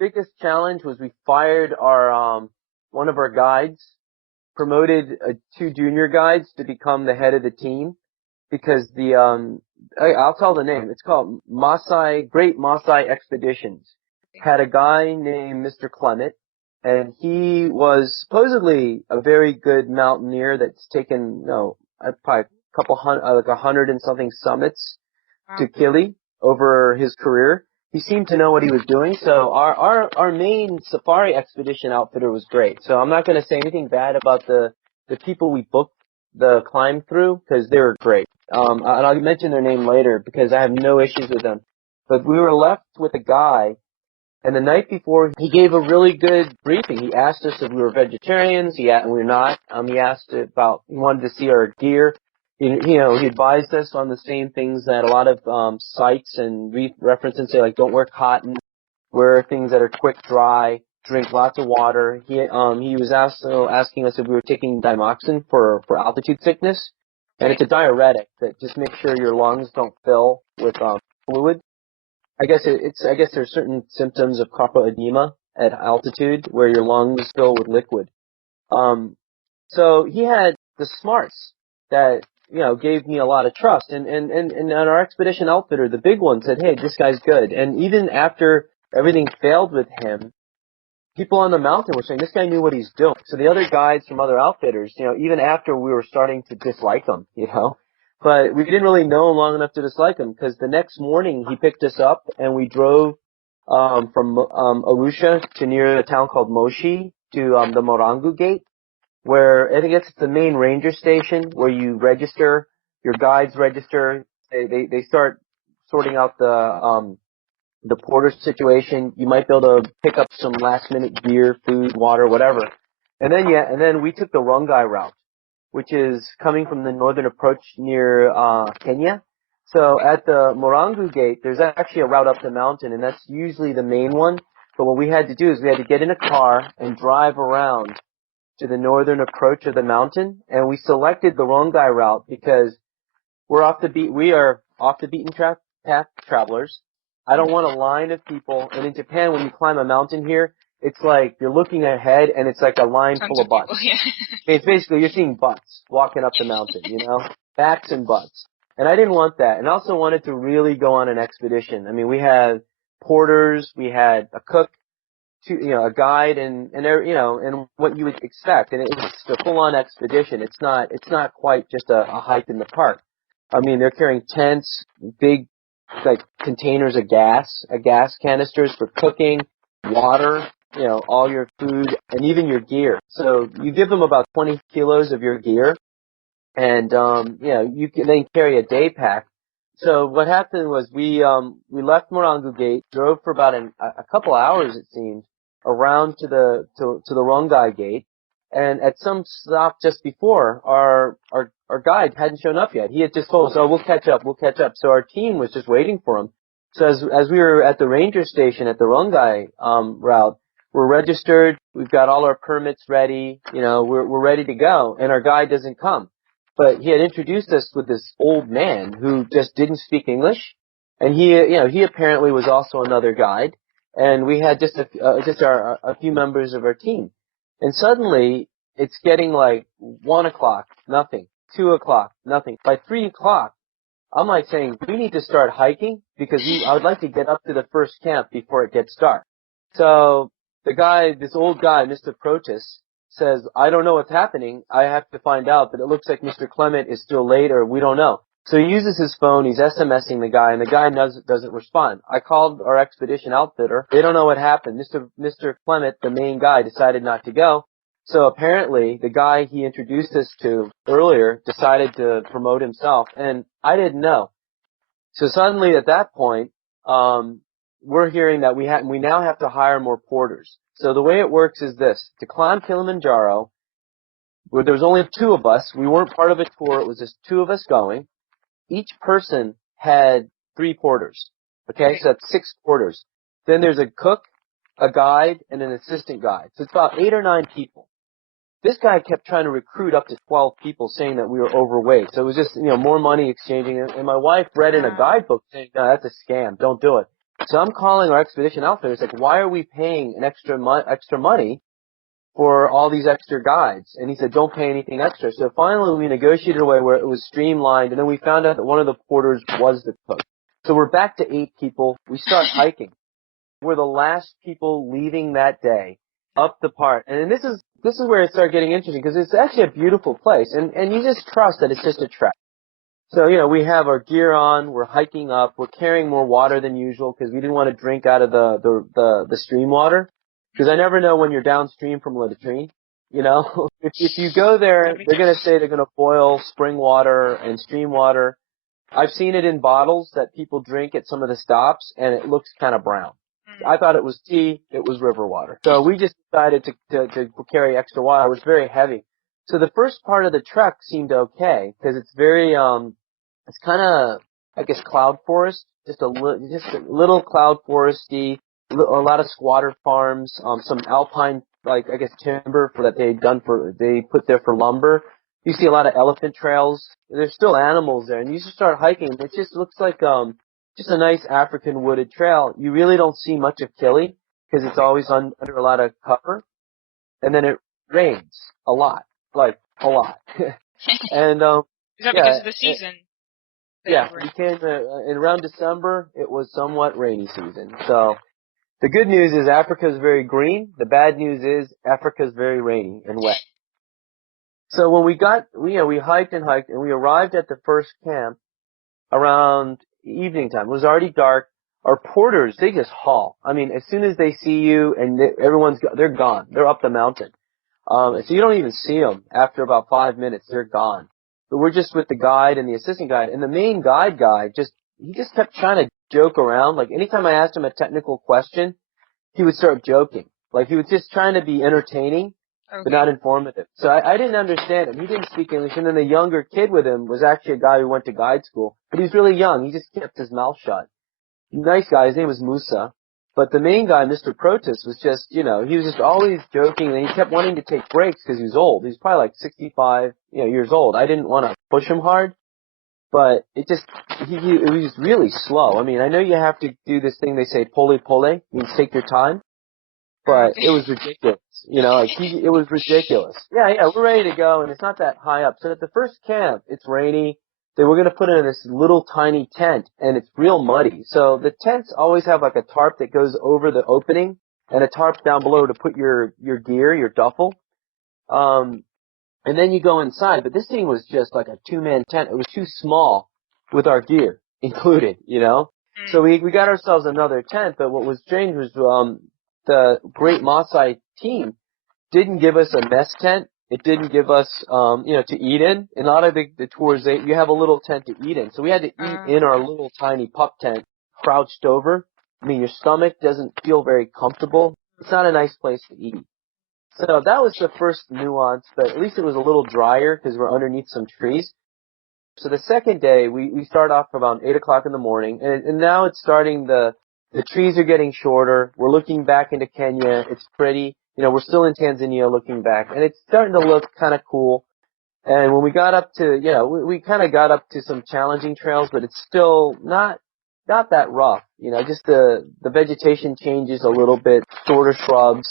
biggest challenge was we fired our one of our guides, promoted two junior guides to become the head of the team because I'll tell the name. It's called Great Maasai Expeditions. Had a guy named Mr. Clement, and he was supposedly a very good mountaineer that's taken, probably a couple hundred, like 100 and something summits to Kili over his career. He seemed to know what he was doing, so our main safari expedition outfitter was great. So I'm not going to say anything bad about the people we booked the climb through, because they were great. And I'll mention their name later because I have no issues with them. But we were left with a guy, and the night before, he gave a really good briefing. He asked us if we were vegetarians. And we're not. He asked he wanted to see our gear. He advised us on the same things that a lot of sites and references say, like don't wear cotton, wear things that are quick dry, drink lots of water. He was also asking us if we were taking digoxin for altitude sickness, and it's a diuretic that just makes sure your lungs don't fill with fluid. I guess there's certain symptoms of edema at altitude where your lungs fill with liquid. So he had the smarts that gave me a lot of trust. And our expedition outfitter, the big one, said, hey, this guy's good. And even after everything failed with him, people on the mountain were saying, this guy knew what he's doing. So the other guides from other outfitters, even after we were starting to dislike him, but we didn't really know him long enough to dislike him because the next morning he picked us up and we drove from Arusha to near a town called Moshi to the Morangu Gate, where I think it's the main ranger station where you register, your guides register. They start sorting out the porter situation. You might be able to pick up some last minute gear, food, water, whatever. And then we took the Rongai route, which is coming from the northern approach near Kenya. So at the Morangu Gate, there's actually a route up the mountain, and that's usually the main one. But what we had to do is we had to get in a car and drive around to the northern approach of the mountain, and we selected the Rongai route because we are off the beaten path travelers. I don't want a line of people, and in Japan, when you climb a mountain here, it's like you're looking ahead, and it's like a line full of butts. Yeah. It's basically, you're seeing butts walking up the mountain, backs and butts. And I didn't want that, and I also wanted to really go on an expedition. I mean, we had porters, we had a cook, a guide and what you would expect. And it's a full-on expedition. It's not quite just a hike in the park. I mean, they're carrying tents, big, like, containers of gas canisters for cooking, water, all your food, and even your gear. So you give them about 20 kilos of your gear, and, you can then carry a day pack. So what happened was we left Morangu Gate, drove for about a couple hours, it seemed, around to the Rongai Gate, and at some stop just before, our guide hadn't shown up yet. He had just told us, "Oh, we'll catch up." So our team was just waiting for him. So as we were at the ranger station at the Rongai route, we're registered, we've got all our permits ready, we're ready to go, and our guide doesn't come. But he had introduced us with this old man who just didn't speak English, and he apparently was also another guide. And we had just a few members of our team. And suddenly, it's getting like 1 o'clock, nothing. 2 o'clock, nothing. By 3 o'clock, I'm like saying, we need to start hiking because I would like to get up to the first camp before it gets dark. So this old guy, Mr. Protis, says, I don't know what's happening. I have to find out, but it looks like Mr. Clement is still late or we don't know. So he uses his phone, he's SMSing the guy, and the guy doesn't respond. I called our expedition outfitter. They don't know what happened. Mr. Clement, the main guy, decided not to go. So apparently, the guy he introduced us to earlier decided to promote himself, and I didn't know. So suddenly, at that point, we're hearing that we now have to hire more porters. So the way it works is this. To climb Kilimanjaro, where there was only 2 of us, we weren't part of a tour, it was just 2 of us going. Each person had 3 porters. Okay, so that's 6 porters. Then there's a cook, a guide, and an assistant guide. So it's about 8 or 9 people. This guy kept trying to recruit up to 12 people saying that we were overweight. So it was just, more money exchanging. And my wife read in a guidebook saying, no, that's a scam. Don't do it. So I'm calling our expedition outfitter. It's like, why are we paying an extra money for all these extra guides? And he said, don't pay anything extra. So finally we negotiated a way where it was streamlined, and then we found out that one of the porters was the cook. So we're back to 8 people. We start hiking. We're the last people leaving that day up the part. And this is where it started getting interesting, because it's actually a beautiful place. And you just trust that it's just a trek. So, we have our gear on, we're hiking up, we're carrying more water than usual because we didn't want to drink out of the stream water. Because I never know when you're downstream from a latrine. If you go there, they're going to say they're going to boil spring water and stream water. I've seen it in bottles that people drink at some of the stops, and it looks kind of brown. I thought it was tea, it was river water. So we just decided to carry extra water. It was very heavy. So the first part of the trek seemed okay, because it's very, it's kind of, I guess, cloud forest, just a little cloud foresty, a lot of squatter farms, some alpine, like, I guess, timber that they put there for lumber. You see a lot of elephant trails. There's still animals there, and you just start hiking. It just looks like, just a nice African wooded trail. You really don't see much of Kili, because it's always under a lot of cover. And then it rains a lot, like a lot. And, Is that because of the season? Yeah, we came in around December. It was somewhat rainy season. So the good news is Africa is very green. The bad news is Africa is very rainy and wet. So when we hiked and hiked, and we arrived at the first camp around evening time. It was already dark. Our porters, they just haul. I mean, as soon as they see you and they're gone. They're up the mountain. So you don't even see them. After about 5 minutes, they're gone. But we're just with the guide and the assistant guide. And the main guy, he just kept trying to joke around. Like, anytime I asked him a technical question, he would start joking. Like, he was just trying to be entertaining, but not informative. So I didn't understand him. He didn't speak English. And then the younger kid with him was actually a guy who went to guide school. But he was really young. He just kept his mouth shut. Nice guy. His name was Musa. But the main guy, Mr. Protus, was just, he was just always joking, and he kept wanting to take breaks because he was old. He was probably like 65, years old. I didn't want to push him hard, but it was really slow. I mean, I know you have to do this thing they say, pole, means take your time, but it was ridiculous. It was ridiculous. Yeah, we're ready to go, and it's not that high up. So at the first camp, it's rainy. They were going to put in this little tiny tent, and it's real muddy. So the tents always have like a tarp that goes over the opening and a tarp down below to put your gear, your duffel. And then you go inside. But this thing was just like a 2-man tent. It was too small with our gear included, So we got ourselves another tent, but what was strange was the Great Maasai team didn't give us a mess tent. It didn't give us, to eat in. In a lot of the tours, you have a little tent to eat in. So we had to eat in our little tiny pup tent, crouched over. I mean, your stomach doesn't feel very comfortable. It's not a nice place to eat. So that was the first nuance, but at least it was a little drier because we're underneath some trees. So the second day, we start off around 8 o'clock in the morning, and now it's starting, the trees are getting shorter. We're looking back into Kenya. It's pretty. We're still in Tanzania looking back, and it's starting to look kind of cool. And when we got up to, we kind of got up to some challenging trails, but it's still not that rough. Just the vegetation changes a little bit, shorter shrubs,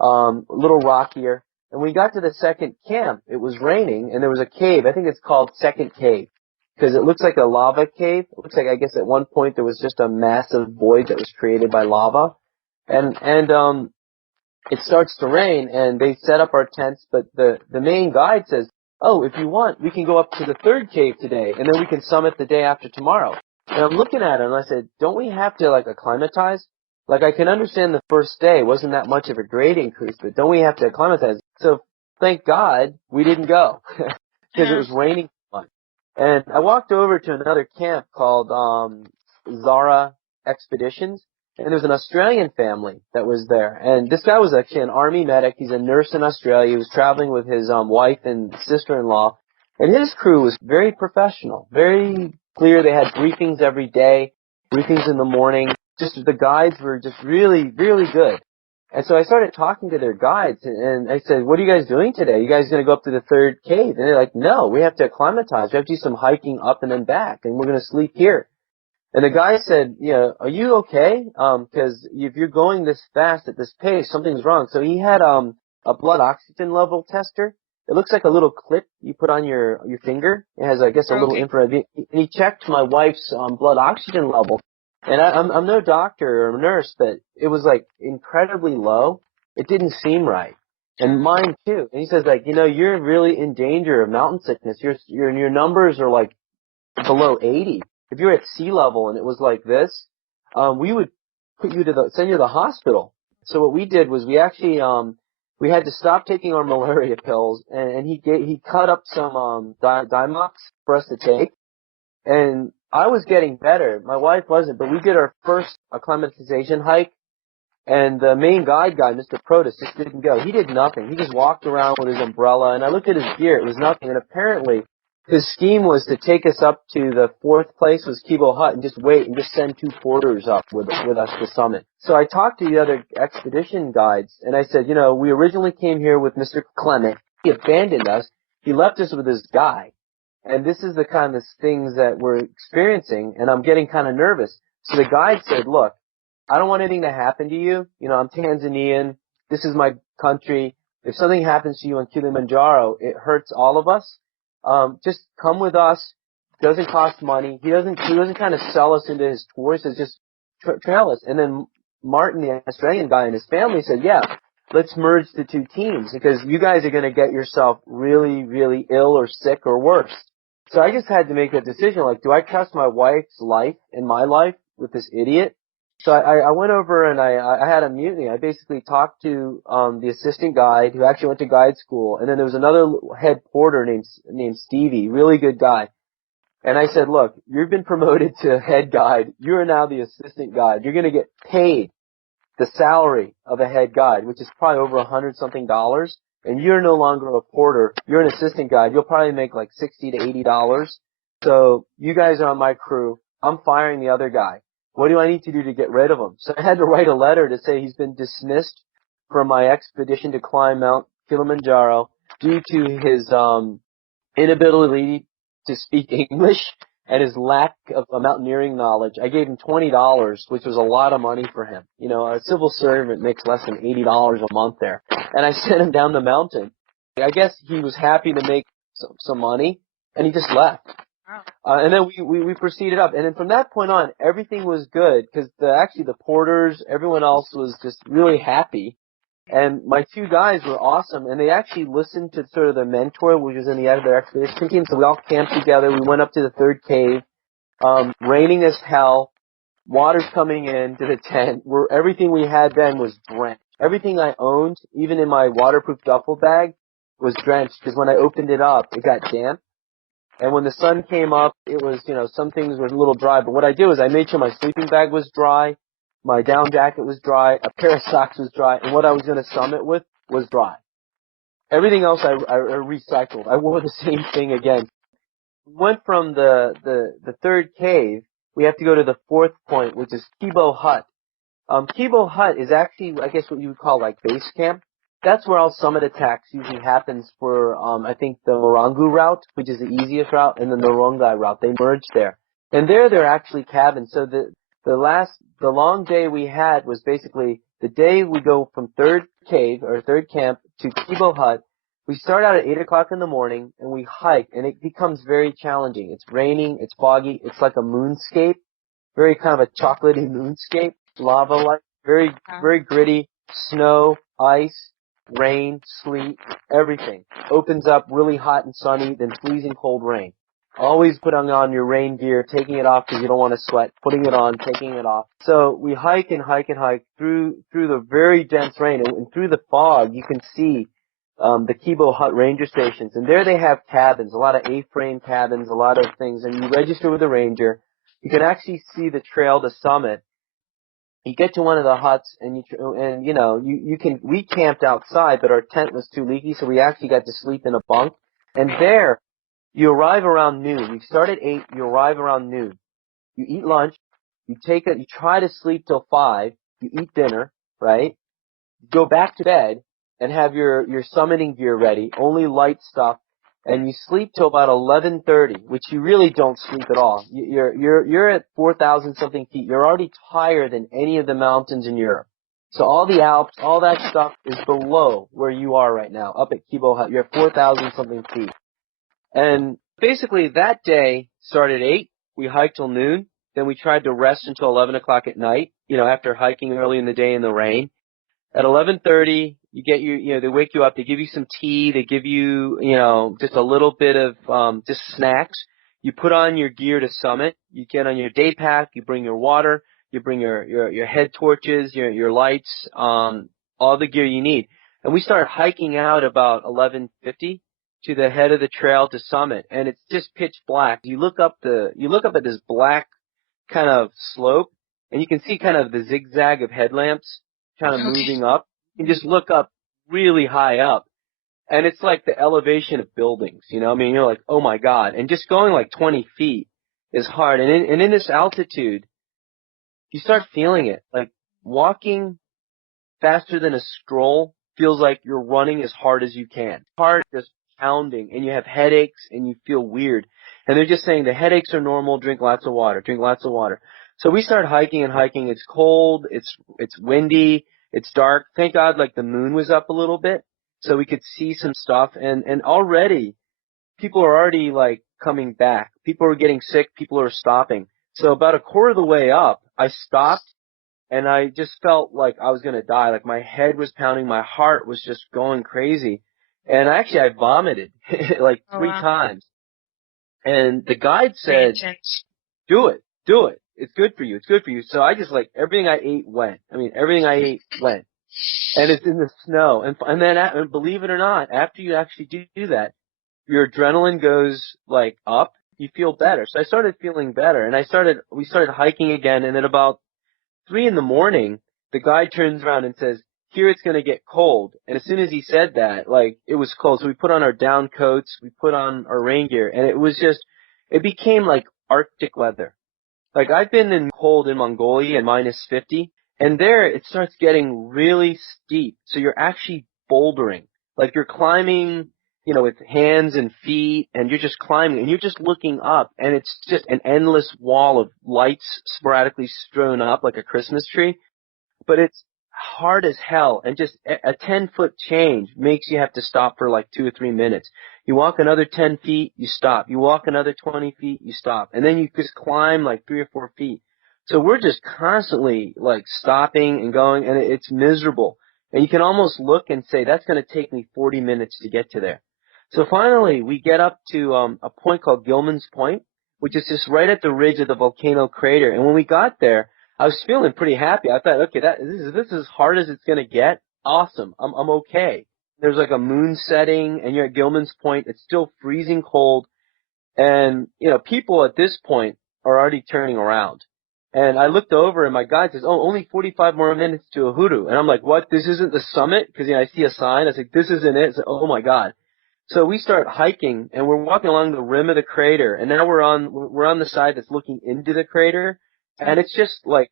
a little rockier. And we got to the second camp. It was raining, and there was a cave. I think it's called Second Cave, because it looks like a lava cave. It looks like, I guess, at one point there was just a massive void that was created by lava. And it starts to rain, and they set up our tents, but the main guide says, oh, if you want, we can go up to the third cave today, and then we can summit the day after tomorrow. And I'm looking at him, and I said, don't we have to, like, acclimatize? Like, I can understand the first day wasn't that much of a grade increase, but don't we have to acclimatize? So, thank God we didn't go, because it was raining so much. And I walked over to another camp called Zara Expeditions, and there was an Australian family that was there. And this guy was actually an army medic. He's a nurse in Australia. He was traveling with his wife and sister-in-law. And his crew was very professional, very clear. They had briefings every day, briefings in the morning. Just the guides were just really, really good. And so I started talking to their guides, and I said, what are you guys doing today? You guys going to go up to the third cave? And they're like, no, we have to acclimatize. We have to do some hiking up and then back, and we're going to sleep here. And the guy said, are you okay? 'Cause if you're going this fast at this pace, something's wrong. So he had, a blood oxygen level tester. It looks like a little clip you put on your finger. It has, I guess, a little Okay. infrared. And he checked my wife's, blood oxygen level. And I'm no doctor or nurse, but it was like incredibly low. It didn't seem right. And mine too. And he says like, you're really in danger of mountain sickness. Your numbers are like below 80. If you're at sea level and it was like this, we would send you to the hospital. So what we did was we actually, we had to stop taking our malaria pills, and he cut up some, Dimox for us to take. And I was getting better. My wife wasn't, but we did our first acclimatization hike. And the main guide guy, Mr. Protus, just didn't go. He did nothing. He just walked around with his umbrella, and I looked at his gear. It was nothing. And apparently, his scheme was to take us up to the fourth place, was Kibo Hut, and just wait and just send two porters up with us to summit. So I talked to the other expedition guides, and I said, we originally came here with Mr. Clement. He abandoned us. He left us with his guy. And this is the kind of things that we're experiencing, and I'm getting kind of nervous. So the guide said, look, I don't want anything to happen to you. I'm Tanzanian. This is my country. If something happens to you on Kilimanjaro, it hurts all of us. Just come with us. It doesn't cost money. He doesn't kind of sell us into his tours. It's just trail us. And then Martin, the Australian guy, and his family said, yeah, let's merge the two teams because you guys are going to get yourself really, really ill or sick or worse. So I just had to make a decision, like, do I trust my wife's life and my life with this idiot? So I went over and I had a mutiny. I basically talked to the assistant guide who actually went to guide school, and then there was another head porter named Stevie, really good guy. And I said, look, you've been promoted to head guide. You are now the assistant guide. You're going to get paid the salary of a head guide, which is probably over $100-something, and you're no longer a porter. You're an assistant guide. You'll probably make like $60 to $80. So you guys are on my crew. I'm firing the other guy. What do I need to do to get rid of him? So I had to write a letter to say he's been dismissed from my expedition to climb Mount Kilimanjaro due to his inability to speak English and his lack of mountaineering knowledge. I gave him $20, which was a lot of money for him. A civil servant makes less than $80 a month there. And I sent him down the mountain. I guess he was happy to make some money, and he just left. And then we proceeded up. And then from that point on, everything was good because actually the porters, everyone else was just really happy. And my two guys were awesome, and they actually listened to sort of their mentor, which was in the other expedition team. So we all camped together. We went up to the third cave, raining as hell, water's coming in to the tent. Everything we had then was drenched. Everything I owned, even in my waterproof duffel bag, was drenched because when I opened it up, it got damp. And when the sun came up, it was, some things were a little dry. But what I did was I made sure my sleeping bag was dry, my down jacket was dry, a pair of socks was dry, and what I was going to summit with was dry. Everything else I recycled. I wore the same thing again. We went from the third cave. We have to go to the fourth point, which is Kibo Hut. Kibo Hut is actually, I guess, what you would call like base camp. That's where all summit attacks usually happens for, I think the Morangu route, which is the easiest route, and the Norongai route. They merge there. And there they're actually cabins. So the long day we had was basically the day we go from third cave, or third camp, to Kibo Hut. We start out at 8 o'clock in the morning, and we hike, and it becomes very challenging. It's raining, it's foggy, it's like a moonscape, very kind of a chocolatey moonscape, lava-like, very, very gritty, snow, ice, rain, sleet, everything. Opens up really hot and sunny, then freezing cold rain. Always putting on your rain gear, taking it off because you don't want to sweat, putting it on, taking it off. So we hike and hike and hike through the very dense rain, and through the fog you can see the Kibo Hut ranger stations, and there they have cabins, a lot of A-frame cabins, a lot of things, and you register with the ranger. You can actually see the trail to summit. You get to one of the huts, and we camped outside, but our tent was too leaky, so we actually got to sleep in a bunk. And there, you arrive around noon. You start at 8, you arrive around noon. You eat lunch, you try to sleep till 5, you eat dinner, right? Go back to bed and have your summiting gear ready, only light stuff, and you sleep till about 11:30, which you really don't sleep at all. You're at 4,000 something feet. You're already higher than any of the mountains in Europe. So all the Alps, all that stuff is below where you are right now, up at Kibo. You're at 4,000 something feet. And basically that day started at 8. We hiked till noon. Then we tried to rest until 11 o'clock at night, after hiking early in the day in the rain. At 11:30, they wake you up, they give you some tea, they give you, just a little bit of, just snacks. You put on your gear to summit, you get on your day pack, you bring your water, you bring your head torches, your lights, all the gear you need. And we started hiking out about 11:50 to the head of the trail to summit, and it's just pitch black. You look up at this black kind of slope, and you can see kind of the zigzag of headlamps kind of moving up. You can just look up really high up, and it's like the elevation of buildings, I mean, you're like, oh my God. And just going like 20 feet is hard. And in this altitude, you start feeling it. Like walking faster than a stroll feels like you're running as hard as you can. Heart just pounding, and you have headaches, and you feel weird. And they're just saying the headaches are normal, drink lots of water, drink lots of water. So we start hiking and hiking. It's cold, it's windy, it's dark. Thank God, like the moon was up a little bit, so we could see some stuff. And already, people are already like coming back. People are getting sick, people are stopping. So about a quarter of the way up, I stopped, and I just felt like I was going to die. Like my head was pounding, my heart was just going crazy. And actually I vomited like 3 times. And the guide said, do it. It's good for you. It's good for you. So I just everything I ate went. Everything I ate went. And it's in the snow. And then believe it or not, after you actually do that, your adrenaline goes up. You feel better. So I started feeling better, and we started hiking again. And at about 3 a.m, the guide turns around and says, here it's going to get cold. And as soon as he said that, it was cold. So we put on our down coats, we put on our rain gear, and it became like Arctic weather. Like I've been in cold in Mongolia at -50, and there it starts getting really steep. So you're actually bouldering. Like you're climbing, with hands and feet, and you're just climbing, and you're just looking up, and it's just an endless wall of lights sporadically strewn up like a Christmas tree. But it's hard as hell, and just a 10-foot change makes you have to stop for 2 or 3 minutes. You walk another 10 feet, you stop. You walk another 20 feet, you stop. And then you just climb 3 or 4 feet. So we're just constantly stopping and going, and it's miserable. And you can almost look and say, that's going to take me 40 minutes to get to there. So finally, we get up to a point called Gilman's Point, which is just right at the ridge of the volcano crater. And when we got there, I was feeling pretty happy. I thought, okay, this is as hard as it's going to get. Awesome. I'm okay. There's a moon setting, and you're at Gilman's Point. It's still freezing cold. And, people at this point are already turning around. And I looked over, and my guide says, oh, only 45 more minutes to Uhuru. And I'm like, what? This isn't the summit? Because, I see a sign. I was like, this isn't it. I said, oh, my God. So we start hiking, and we're walking along the rim of the crater, and now we're on the side that's looking into the crater, and it's just like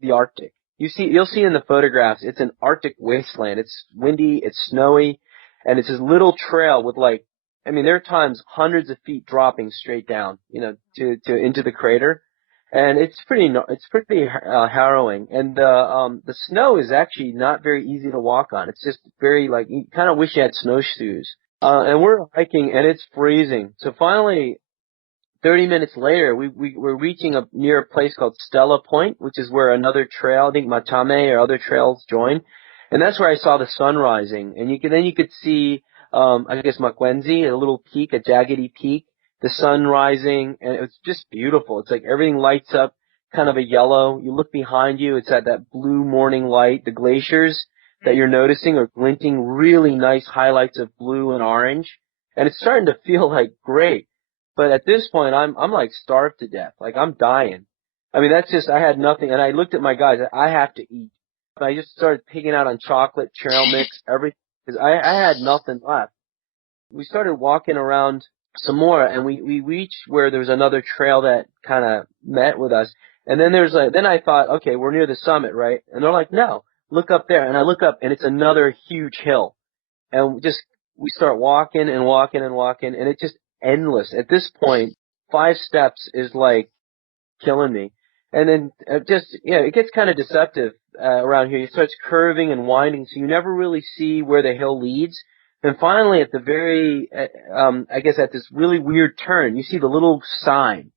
the Arctic. You'll see in the photographs, it's an Arctic wasteland. It's windy, it's snowy, and it's this little trail with there are times hundreds of feet dropping straight down, to into the crater, and it's pretty harrowing. And the snow is actually not very easy to walk on. It's just very you kind of wish you had snowshoes. And we're hiking, and it's freezing. So finally, 30 minutes later, we're reaching near a place called Stella Point, which is where another trail, I think Matame or other trails join. And that's where I saw the sun rising. And you could see, I guess Makwenzi, a little peak, a jaggedy peak, the sun rising, and it's just beautiful. It's like everything lights up kind of a yellow. You look behind you, it's at that blue morning light. The glaciers that you're noticing are glinting really nice highlights of blue and orange. And it's starting to feel great. But at this point, I'm starved to death. I'm dying. That's just, I had nothing. And I looked at my guys, I have to eat. I just started picking out on chocolate, trail mix, everything, because I had nothing left. We started walking around some more, and we reached where there was another trail that kind of met with us. And then then I thought, okay, we're near the summit, right? And they're like, no, look up there. And I look up, and it's another huge hill. And just we start walking and walking and walking, and it's just endless. At this point, 5 steps is like killing me. And then it gets kind of deceptive around here. It starts curving and winding, so you never really see where the hill leads. And finally, at the I guess at this really weird turn, you see the little sign.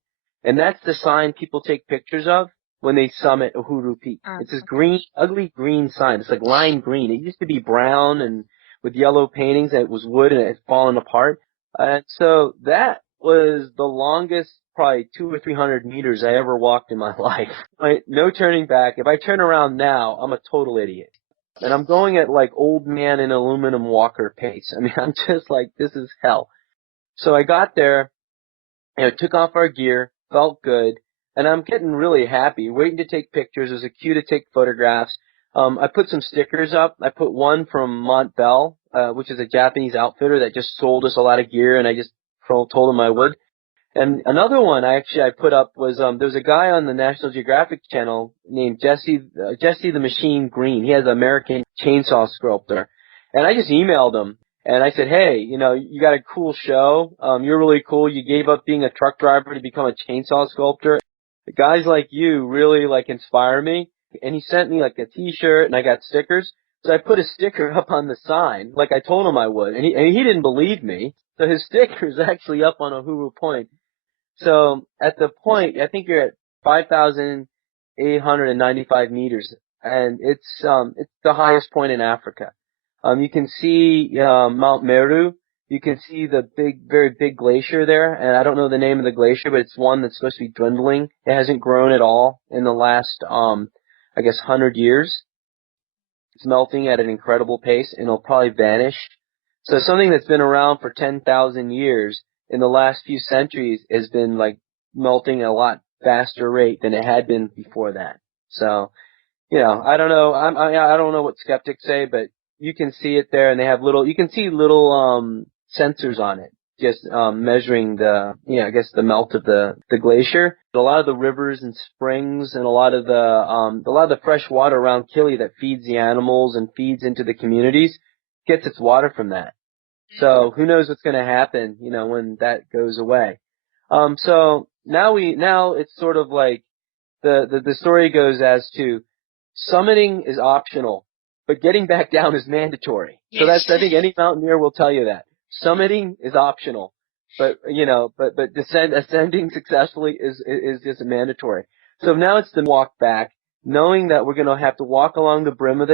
And that's the sign people take pictures of when they summit Uhuru Peak. It's this green, ugly green sign. It's like lime green. It used to be brown and with yellow paintings, and it was wood and it had fallen apart. And so that was the longest, probably 200 or 300 meters I ever walked in my life. No turning back. If I turn around now, I'm a total idiot. And I'm going at like old man in aluminum walker pace. I mean, I'm just like, this is hell. So I got there, took off our gear, felt good, and I'm getting really happy, waiting to take pictures. There's a queue to take photographs. I put some stickers up. I put one from Montbell, which is a Japanese outfitter that just sold us a lot of gear, and I just told them I would. And another one I put up was there's a guy on the National Geographic channel named Jesse the Machine Green. He has an American chainsaw sculptor. And I just emailed him and I said, "Hey, you got a cool show. You're really cool. You gave up being a truck driver to become a chainsaw sculptor. Guys like you really like inspire me." And he sent me like a t-shirt and I got stickers. So I put a sticker up on the sign like I told him I would. And he didn't believe me. So his sticker is actually up on Uhuru Point. So at the point, I think you're at 5,895 meters, and it's the highest point in Africa. You can see Mount Meru. You can see the very big glacier there, and I don't know the name of the glacier, but it's one that's supposed to be dwindling. It hasn't grown at all in the last, I guess, 100 years. It's melting at an incredible pace, and it'll probably vanish. So something that's been around for 10,000 years in the last few centuries has been like melting at a lot faster rate than it had been before that. So, I don't know. I don't know what skeptics say, but you can see it there, and they have you can see little sensors on it, just measuring I guess the melt of the glacier. A lot of the rivers and springs, and a lot of the fresh water around Kili that feeds the animals and feeds into the communities gets its water from that. So who knows what's going to happen, when that goes away. So now it's sort of like the story goes as to summiting is optional, but getting back down is mandatory. So I think any mountaineer will tell you that. Summiting is optional, but ascending successfully is just mandatory. So now it's the walk back, knowing that we're going to have to walk along the rim of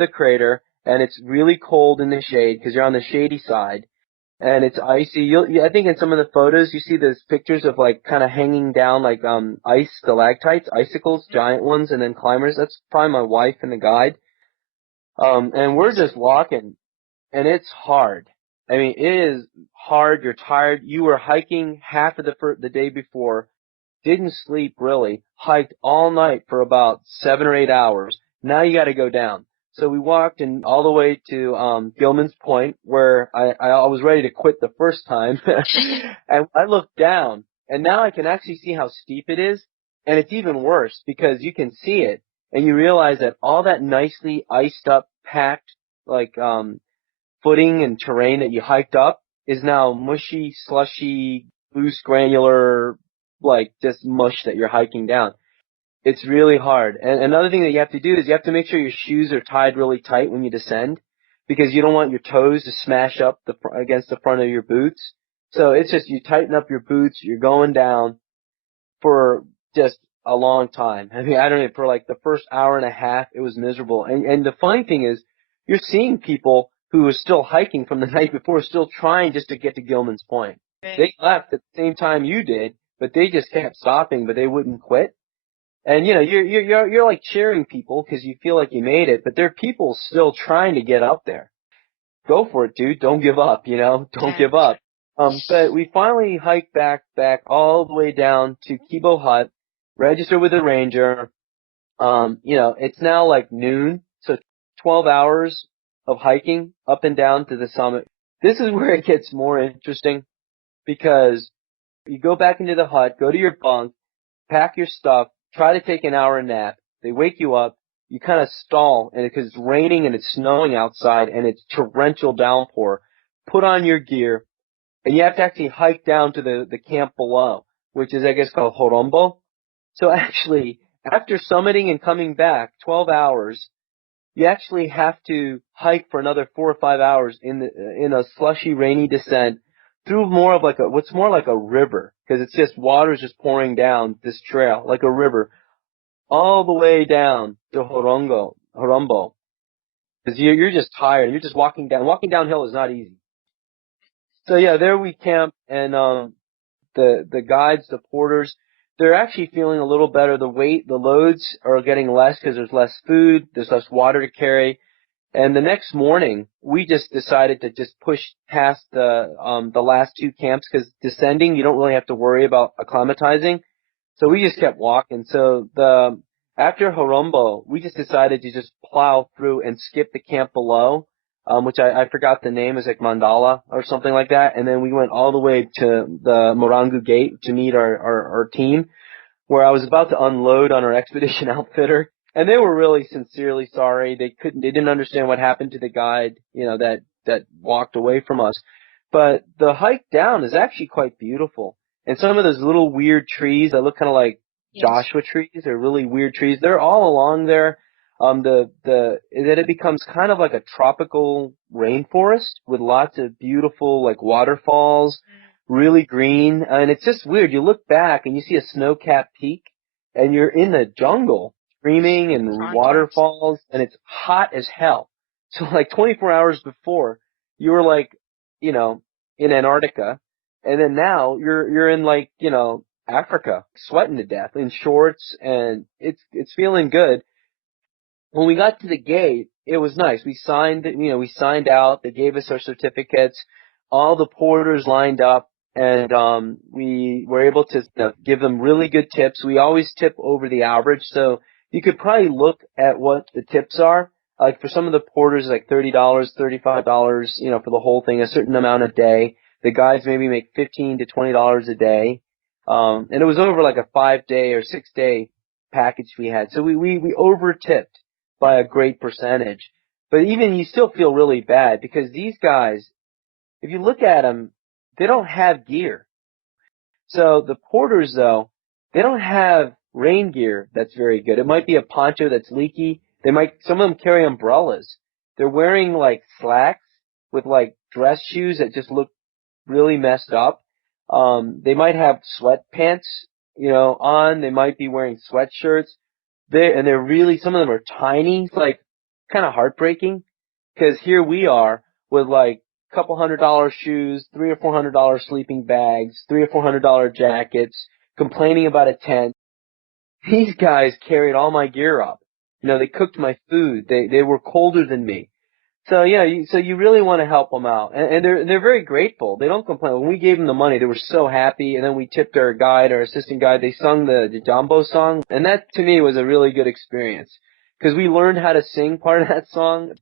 the crater, and it's really cold in the shade because you're on the shady side. And it's icy. I think in some of the photos you see those pictures of like kind of hanging down like ice stalactites, icicles, giant ones, and then climbers. That's probably my wife and the guide. And we're just walking, and it's hard. I mean, it is hard. You're tired. You were hiking half of the day before, didn't sleep really, hiked all night for about 7 or 8 hours. Now you got to go down. So we walked all the way to Gilman's Point, where I was ready to quit the first time. And I looked down, and now I can actually see how steep it is. And it's even worse because you can see it, and you realize that all that nicely iced up, packed, like footing and terrain that you hiked up is now mushy, slushy, loose, granular, like just mush that you're hiking down. It's really hard. And another thing that you have to do is you have to make sure your shoes are tied really tight when you descend, because you don't want your toes to smash up against the front of your boots. So it's just you tighten up your boots, you're going down for just a long time. I mean, I don't know, for like the first hour and a half, it was miserable. And the funny thing is, you're seeing people who are still hiking from the night before, still trying just to get to Gilman's Point. They left at the same time you did, but they just kept stopping, but they wouldn't quit. And you're like cheering people because you feel like you made it, but there are people still trying to get up there. Go for it, dude. Don't give up, Don't give up. But we finally hiked back all the way down to Kibo Hut, registered with the ranger. It's now like noon, so 12 hours of hiking up and down to the summit. This is where it gets more interesting, because you go back into the hut, go to your bunk, pack your stuff, try to take an hour nap. They wake you up. You kind of stall, and because it's raining and it's snowing outside and it's torrential downpour, put on your gear, and you have to actually hike down to the camp below, which is, I guess, called Horombo. So actually, after summiting and coming back, 12 hours, you actually have to hike for another 4 or 5 hours in a slushy, rainy descent through more of what's more like a river, because it's just water's just pouring down this trail like a river all the way down to Horombo. Because you're just tired. You're just walking down. Walking downhill is not easy. So yeah, there we camped, and the guides, the porters, they're actually feeling a little better. The loads are getting less because there's less food, there's less water to carry. And the next morning, we just decided to just push past the last two camps, because descending, you don't really have to worry about acclimatizing. So we just kept walking. So after Horombo, we just decided to just plow through and skip the camp below, which I forgot the name, is like Mandala or something like that. And then we went all the way to the Morangu Gate to meet our team, where I was about to unload on our expedition outfitter. And they were really sincerely sorry. They didn't understand what happened to the guide, that walked away from us. But the hike down is actually quite beautiful. And some of those little weird trees that look kind of like Joshua trees, are really weird trees. They're all along there. It becomes kind of like a tropical rainforest with lots of beautiful, like, waterfalls, really green. And it's just weird. You look back and you see a snow-capped peak, and you're in the jungle, screaming and waterfalls, and it's hot as hell. So like 24 hours before, you were like, in Antarctica, and then now you're in, like, Africa, sweating to death in shorts, and it's feeling good. When we got to the gate, it was nice. We signed out. They gave us our certificates. All the porters lined up, and we were able to give them really good tips. We always tip over the average, so you could probably look at what the tips are. Like for some of the porters, like $30, $35, for the whole thing, a certain amount a day. The guides maybe make $15 to $20 a day. And it was over like a 5-day or 6-day package we had. So we over tipped by a great percentage. But even you still feel really bad, because these guys, if you look at them, they don't have gear. So the porters, though, they don't have rain gear that's very good. It might be a poncho that's leaky. Some of them carry umbrellas. They're wearing like slacks with like dress shoes that just look really messed up. They might have sweatpants, on. They might be wearing sweatshirts. They're really, some of them are tiny. It's like kind of heartbreaking, because here we are with like couple $100 shoes, $300 or $400 sleeping bags, $300 or $400 jackets, complaining about a tent. These guys carried all my gear up. They cooked my food. They were colder than me. So yeah, so you really want to help them out, and they're very grateful. They don't complain. When we gave them the money, they were so happy. And then we tipped our guide, our assistant guide. They sung the Jambo song, and that to me was a really good experience, because we learned how to sing part of that song.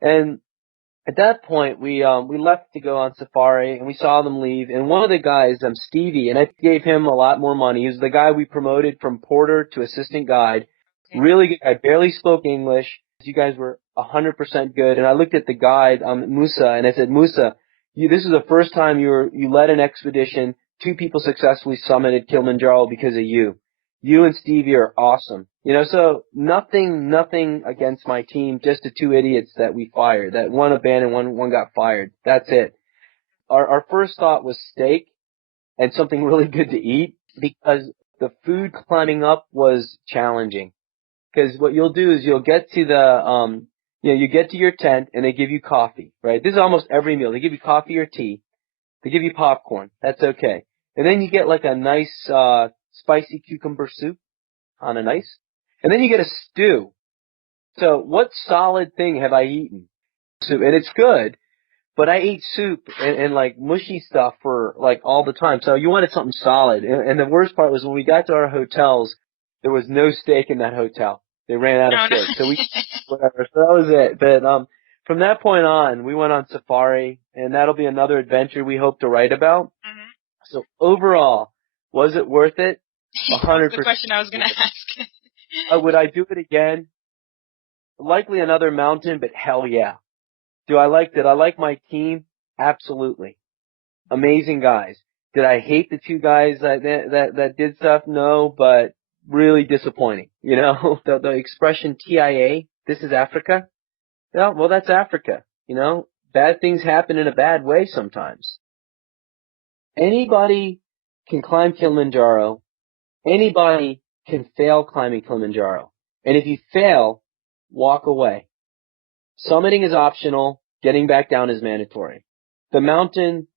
And at that point, we left to go on safari, and we saw them leave. And one of the guys, Stevie, and I gave him a lot more money. He was the guy we promoted from porter to assistant guide. Really good guy. Barely spoke English. You guys were 100% good. And I looked at the guide, Musa, and I said, Musa, this is the first time you led an expedition. 2 people successfully summited Kilimanjaro because of you. You and Stevie are awesome. So nothing against my team, just the 2 idiots that we fired. That one abandoned, one got fired. That's it. Our first thought was steak and something really good to eat, because the food climbing up was challenging. Because what you'll do is you'll get to you get to your tent, and they give you coffee, right? This is almost every meal. They give you coffee or tea. They give you popcorn. That's okay. And then you get like a nice, spicy cucumber soup on a nice. And then you get a stew. So what solid thing have I eaten? Soup. And it's good, but I ate soup and like mushy stuff for like all the time. So you wanted something solid. And the worst part was when we got to our hotels, there was no steak in that hotel. They ran out of steak. So whatever. So that was it. But, from that point on, we went on safari, and that'll be another adventure we hope to write about. Mm-hmm. So overall, was it worth it? 100%. That's the question I was going to ask. Would I do it again? Likely another mountain, but hell yeah. Did I like my team? Absolutely. Amazing guys. Did I hate the two guys that did stuff? No, but really disappointing. You know, the expression TIA, this is Africa. Yeah, well, that's Africa. You know, bad things happen in a bad way sometimes. Anybody can climb Kilimanjaro. Anybody can fail climbing Kilimanjaro. And if you fail, walk away. Summiting is optional. Getting back down is mandatory. The mountain,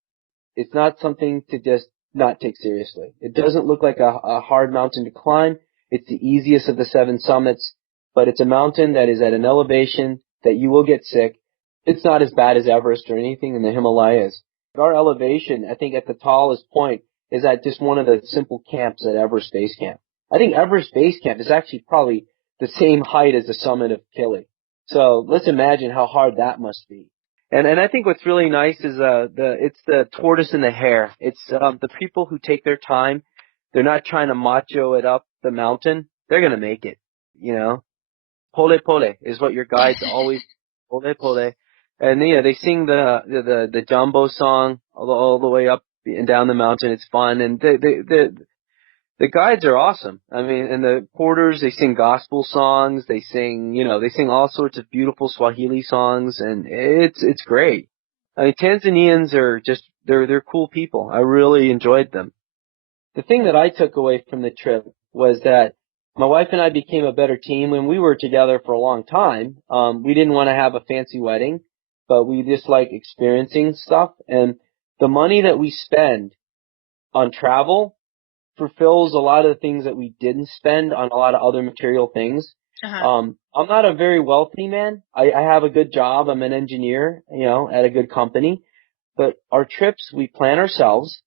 it's not something to just not take seriously. It doesn't look like a hard mountain to climb. It's the easiest of the 7 summits, but it's a mountain that is at an elevation that you will get sick. It's not as bad as Everest or anything in the Himalayas. Our elevation, I think at the tallest point, is at just one of the simple camps at Everest Base Camp. I think Everest Base Camp is actually probably the same height as the summit of Kili. So let's imagine how hard that must be. And I think what's really nice is it's the tortoise and the hare. It's the people who take their time. They're not trying to macho it up the mountain. They're gonna make it. You know, pole pole is what your guides always pole pole. And yeah, they sing the jumbo song all the way up and down the mountain. It's fun, and the guides are awesome. I mean, and the porters, they sing gospel songs. They sing, they sing all sorts of beautiful Swahili songs, and it's great. I mean, Tanzanians are just, they're cool people. I really enjoyed them. The thing that I took away from the trip was that my wife and I became a better team when we were together for a long time. We didn't want to have a fancy wedding, but we just like experiencing stuff, and the money that we spend on travel fulfills a lot of the things that we didn't spend on a lot of other material things. Uh-huh. I'm not a very wealthy man. I have a good job. I'm an engineer, at a good company. But our trips, we plan ourselves.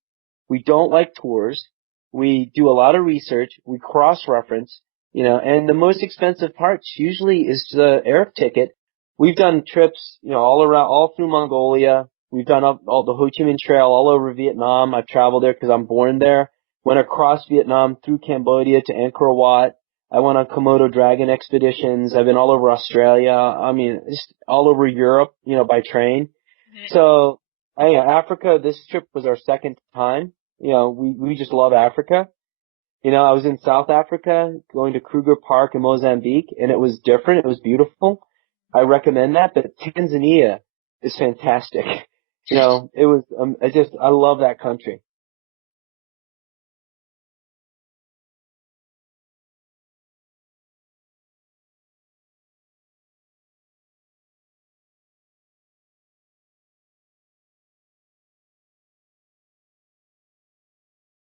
We don't like tours. We do a lot of research. We cross-reference, and the most expensive parts usually is the air ticket. We've done trips, all around, all through Mongolia. We've done up all the Ho Chi Minh Trail all over Vietnam. I've traveled there because I'm born there. Went across Vietnam through Cambodia to Angkor Wat. I went on Komodo dragon expeditions. I've been all over Australia. I mean, just all over Europe, by train. So, Africa, this trip was our second time. We just love Africa. I was in South Africa going to Kruger Park in Mozambique, and it was different. It was beautiful. I recommend that, but Tanzania is fantastic. It was, I love that country.